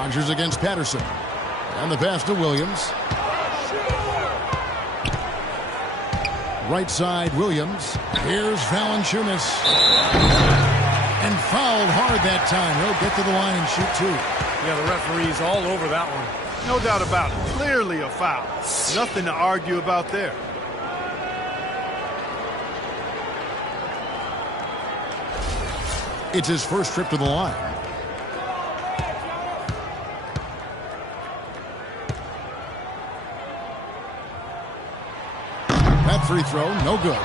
Rogers against Patterson. And the pass to Williams. Right side, Williams. Here's Valanciunas. And fouled hard that time. He'll get to the line and shoot two. Yeah, the referee's all over that one. No doubt about it. Clearly a foul. Nothing to argue about there. It's his first trip to the line. That free throw, no good.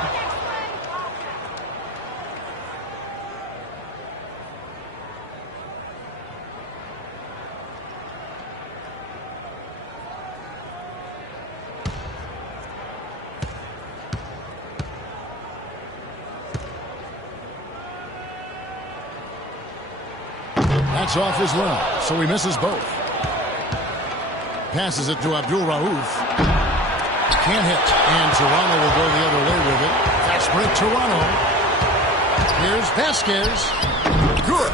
That's off his run, so he misses both. Passes it to Abdul Rauf. Can't hit, and Toronto will go the other way with it. Fast break, Toronto. Here's Vasquez. Good.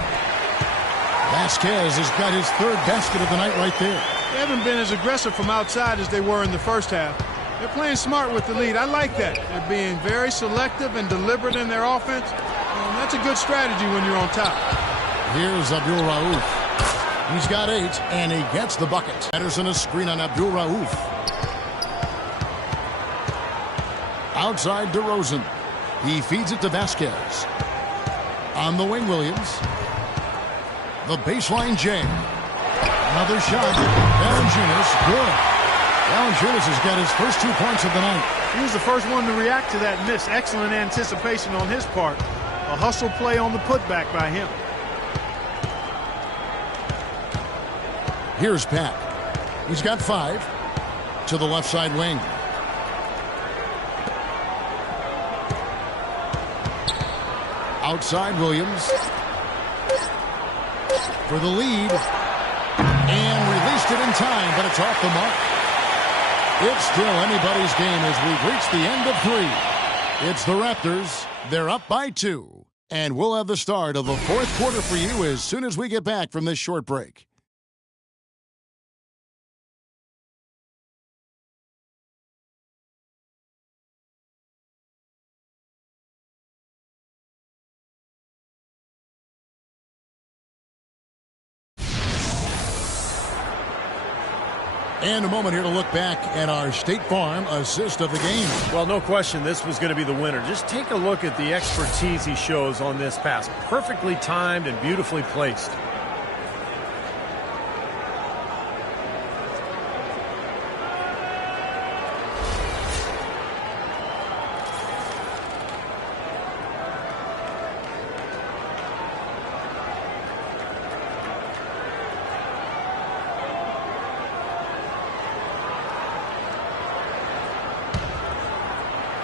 Vasquez has got his third basket of the night right there. They haven't been as aggressive from outside as they were in the first half. They're playing smart with the lead. I like that. They're being very selective and deliberate in their offense. And that's a good strategy when you're on top. Here's Abdul Rauf. He's got 8, and he gets the bucket. Patterson a screen on Abdul Rauf. Outside DeRozan. He feeds it to Vasquez. On the wing, Williams. The baseline jam. Another shot. Valanciunas, good. Valanciunas has got his first 2 points of the night. He was the first one to react to that miss. Excellent anticipation on his part. A hustle play on the putback by him. Here's Pat. He's got 5 to the left side wing. Outside Williams for the lead and released it in time, but it's off the mark. It's still anybody's game as we've reached the end of 3. It's the Raptors. They're up by 2, and we'll have the start of the 4th quarter for you as soon as we get back from this short break. And a moment here to look back at our State Farm assist of the game. Well, no question this was going to be the winner. Just take a look at the expertise he shows on this pass. Perfectly timed and beautifully placed.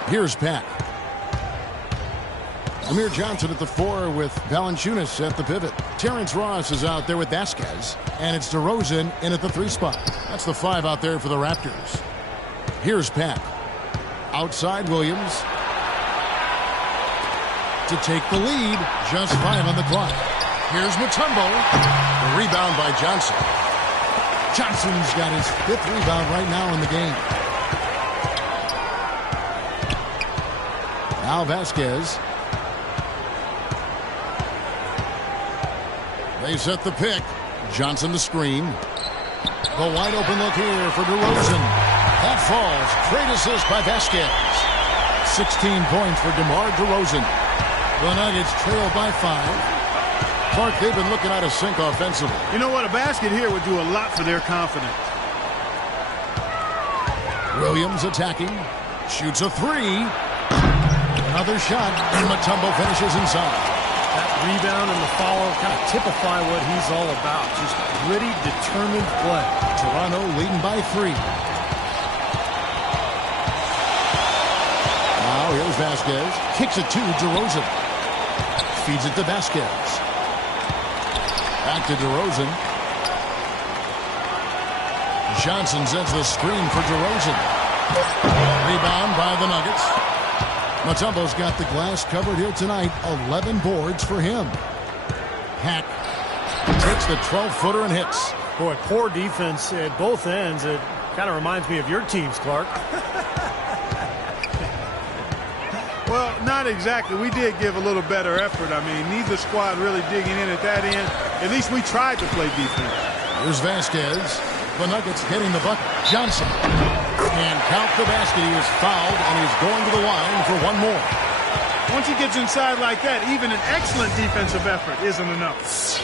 Here's Pat. Amir Johnson at the 4 with Valanciunas at the pivot. Terrence Ross is out there with Vasquez. And it's DeRozan in at the 3 spot. That's the 5 out there for the Raptors. Here's Pat. Outside Williams. To take the lead. Just 5 on the clock. Here's Mutombo. The rebound by Johnson. Johnson's got his 5th rebound right now in the game. Now Vasquez. They set the pick. Johnson the screen. The wide open look here for DeRozan. That falls. Great assist by Vasquez. 16 points for DeMar DeRozan. The Nuggets trail by 5. Clark, they've been looking out of sync offensively. You know what? A basket here would do a lot for their confidence. Williams attacking. Shoots a 3. Another shot, and Mutombo finishes inside. That rebound and the follow kind of typify what he's all about. Just gritty, determined play. Toronto leading by 3. Now here's Vasquez. Kicks it to DeRozan. Feeds it to Vasquez. Back to DeRozan. Johnson sends the screen for DeRozan. Rebound by the Nuggets. Mutombo's got the glass covered here tonight. 11 boards for him. Hack takes the 12-footer and hits. Boy, poor defense at both ends. It kind of reminds me of your teams, Clark. Well, not exactly. We did give a little better effort. I mean, neither squad really digging in at that end. At least we tried to play defense. Here's Vasquez. The Nuggets hitting the bucket. Johnson. And count the basket. He is fouled, and he's going to the line for one more. Once he gets inside like that, even an excellent defensive effort isn't enough.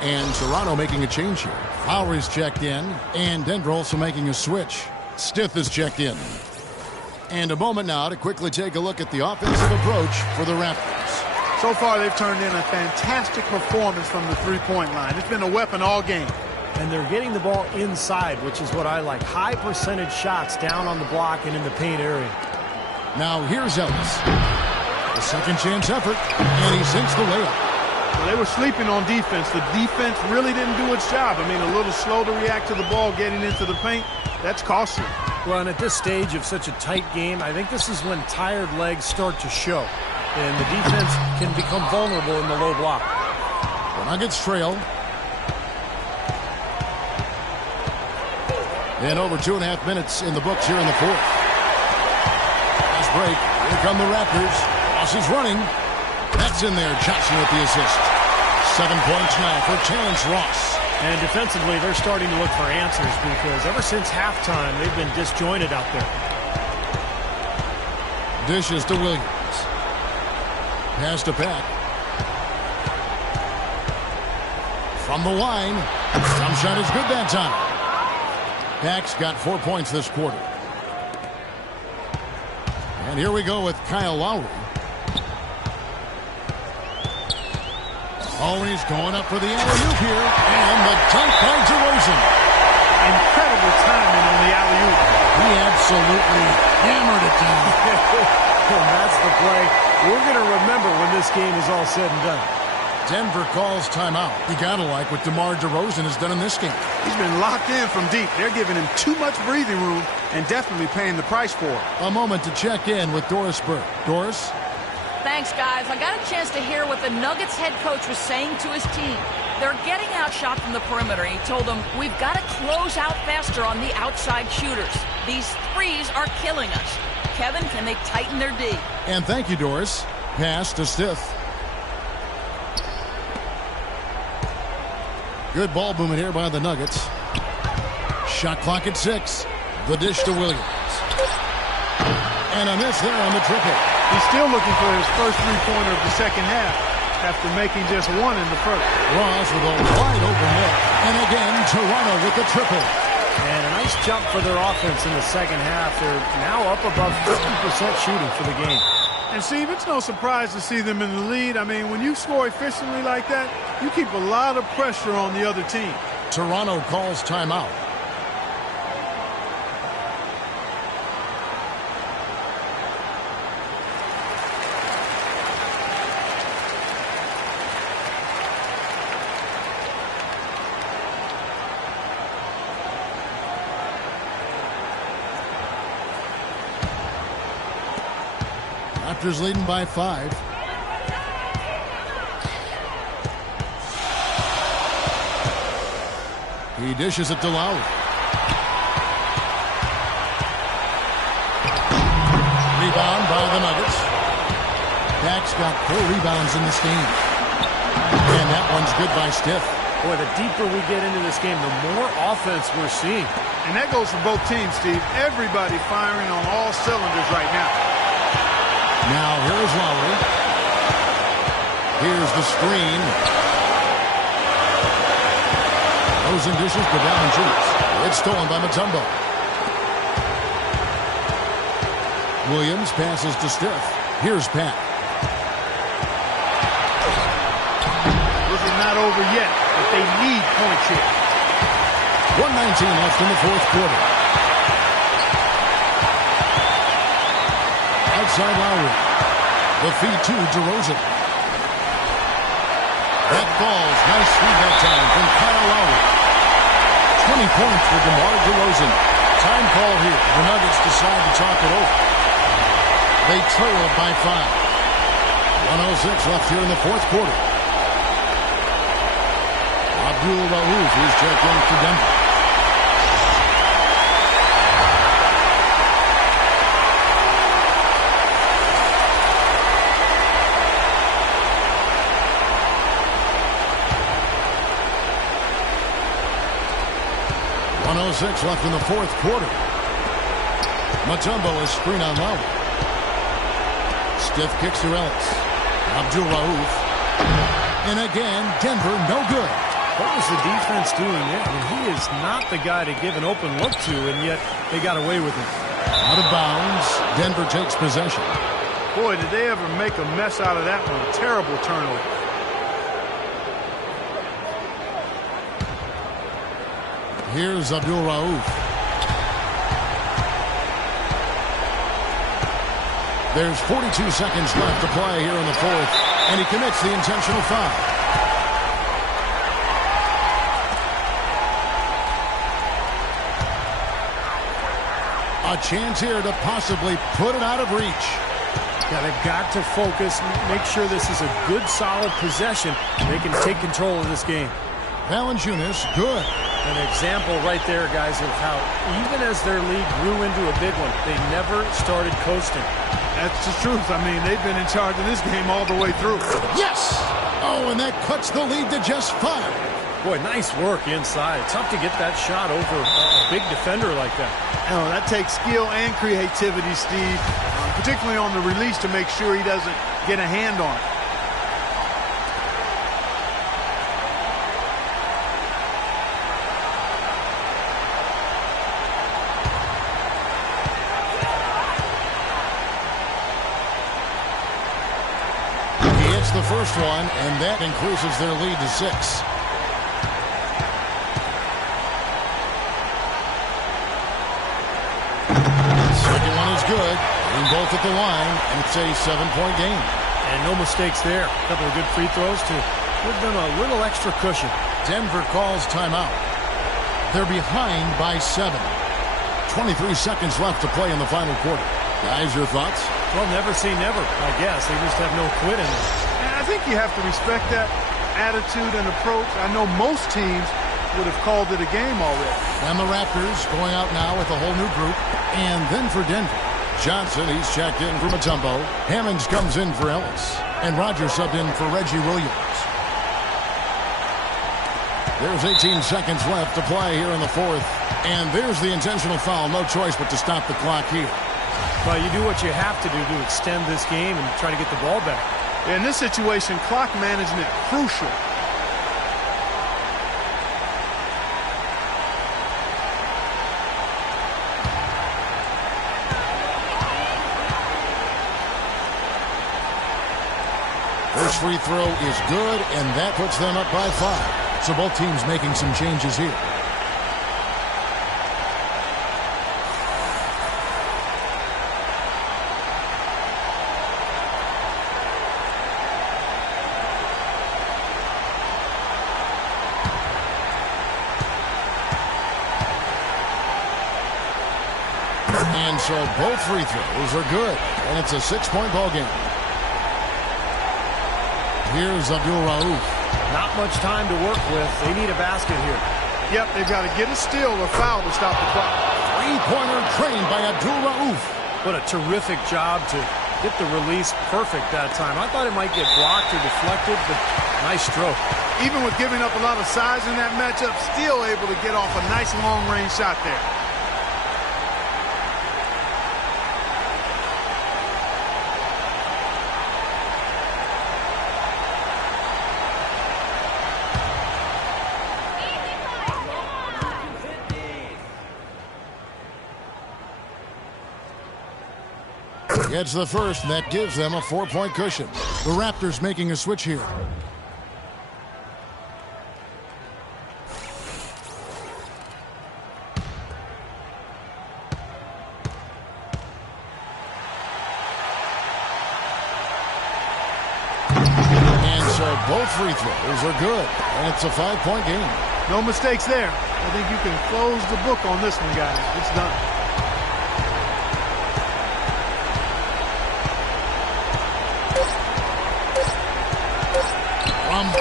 And Toronto making a change here. Lowry's checked in, and Denver also making a switch. Stith is checked in. And a moment now to quickly take a look at the offensive approach for the Raptors. So far, they've turned in a fantastic performance from the three-point line. It's been a weapon all game. And they're getting the ball inside, which is what I like. High percentage shots down on the block and in the paint area. Now here's Ellis. A second chance effort, and he sinks the layup. Well, they were sleeping on defense. The defense really didn't do its job. I mean, a little slow to react to the ball getting into the paint. That's costly. Well, and at this stage of such a tight game, I think this is when tired legs start to show. And the defense can become vulnerable in the low block. The Nuggets trail. And over 2.5 minutes in the books here in the fourth. Last break. Here come the Raptors. Ross is running. That's in there. Johnson with the assist. 7 points now for Terrence Ross. And defensively, they're starting to look for answers because ever since halftime, they've been disjointed out there. Dishes to Williams. Pass to Pack. From the line. Some shot is good that time. Pack's got 4 points this quarter. And here we go with Kyle Lowry. Oh, he's going up for the alley-oop here. And the dunk by DeRozan. Incredible timing on the alley-oop. He absolutely hammered it down. And that's the play we're going to remember when this game is all said and done. Denver calls timeout. You got to like what DeMar DeRozan has done in this game. He's been locked in from deep. They're giving him too much breathing room and definitely paying the price for it. A moment to check in with Doris Burke. Doris? Thanks, guys. I got a chance to hear what the Nuggets head coach was saying to his team. They're getting outshot from the perimeter. He told them, we've got to close out faster on the outside shooters. These threes are killing us. Kevin, can they tighten their D? And thank you, Doris. Pass to Stith. Good ball movement here by the Nuggets. Shot clock at 6. The dish to Williams. And a miss there on the triple. He's still looking for his first three-pointer of the second half after making just one in the first. Ross with a wide open look. And again, Toronto with the triple. And a nice jump for their offense in the second half. They're now up above 50% shooting for the game. And, Steve, it's no surprise to see them in the lead. I mean, when you score efficiently like that, you keep a lot of pressure on the other team. Toronto calls timeout. Raptors leading by 5. He dishes it to Lowry. Rebound by the Nuggets. Pack's got 4 rebounds in this game. And that one's good by Stith. Boy, the deeper we get into this game, the more offense we're seeing. And that goes for both teams, Steve. Everybody firing on all cylinders right now. Now here's Lowry. Here's the screen. Rosen dishes to Valanciunas. It's stolen by Mutombo. Williams passes to Stith. Here's Pat. This is not over yet, but they need points here. 1:19 left in the fourth quarter. Outside Lowry. The feed to DeRozan. That falls. Nice feed that time from Kyle Lowry. 20 points for DeMar DeRozan. Time call here. The Nuggets decide to talk it over. They trail by 5. 1:06 left here in the fourth quarter. Abdul Rauf, who's checked in for Denver. .06 left in the fourth quarter. Mutombo is screen on low. Stiff kicks to Ellis. Abdul Rauf. And again, Denver no good. What was the defense doing there? I mean, he is not the guy to give an open look to, and yet they got away with it. Out of bounds. Denver takes possession. Boy, did they ever make a mess out of that one. A terrible turnover. Here's Abdul Rauf. There's 42 seconds left to play here in the fourth, and he commits the intentional foul. A chance here to possibly put it out of reach. Yeah, they've got to focus, make sure this is a good, solid possession. They can take control of this game. Valanciunas, good. An example right there, guys, of how even as their lead grew into a big one, they never started coasting. That's the truth. I mean, they've been in charge of this game all the way through. Yes! Oh, and that cuts the lead to just 5. Boy, nice work inside. Tough to get that shot over a big defender like that. Oh, that takes skill and creativity, Steve, particularly on the release to make sure he doesn't get a hand on it. The first one, and that increases their lead to 6. Second one is good. Being both at the line, and it's a 7-point game. And no mistakes there. A couple of good free throws to give them a little extra cushion. Denver calls timeout. They're behind by 7. 23 seconds left to play in the final quarter. Guys, your thoughts? Well, never say never, I guess. They just have no quit in them. I think you have to respect that attitude and approach. I know most teams would have called it a game already. And the Raptors going out now with a whole new group. And then for Denver, Johnson, he's checked in for Mutombo. Hammonds comes in for Ellis. And Rogers subbed in for Reggie Williams. There's 18 seconds left to play here in the fourth. And there's the intentional foul. No choice but to stop the clock here. Well, you do what you have to do to extend this game and try to get the ball back. In this situation, clock management crucial. First free throw is good, and that puts them up by 5. So both teams making some changes here. And so both free throws are good, and it's a 6-point ball game. Here's Abdul Rauf. Not much time to work with. They need a basket here. Yep, they've got to get a steal or foul to stop the clock. Three-pointer trained by Abdul Rauf. What a terrific job to get the release perfect that time. I thought it might get blocked or deflected, but nice stroke. Even with giving up a lot of size in that matchup, still able to get off a nice long-range shot there. Gets the first, and that gives them a 4-point cushion. The Raptors making a switch here. And so both free throws are good, and it's a 5-point game. No mistakes there. I think you can close the book on this one, guys. It's done.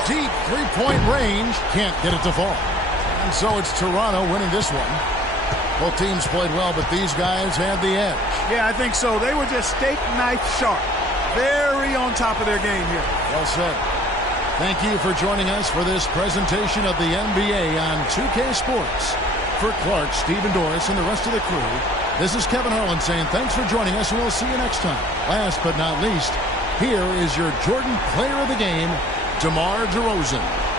Deep three-point range. Can't get it to fall. And so it's Toronto winning this one. Both teams played well, but these guys had the edge. Yeah, I think so. They were just steak knife sharp. Very on top of their game here. Well said. Thank you for joining us for this presentation of the NBA on 2K Sports. For Clark, Stephen Doris, and the rest of the crew, this is Kevin Harlan saying thanks for joining us, and we'll see you next time. Last but not least, here is your Jordan Player of the Game, DeMar DeRozan.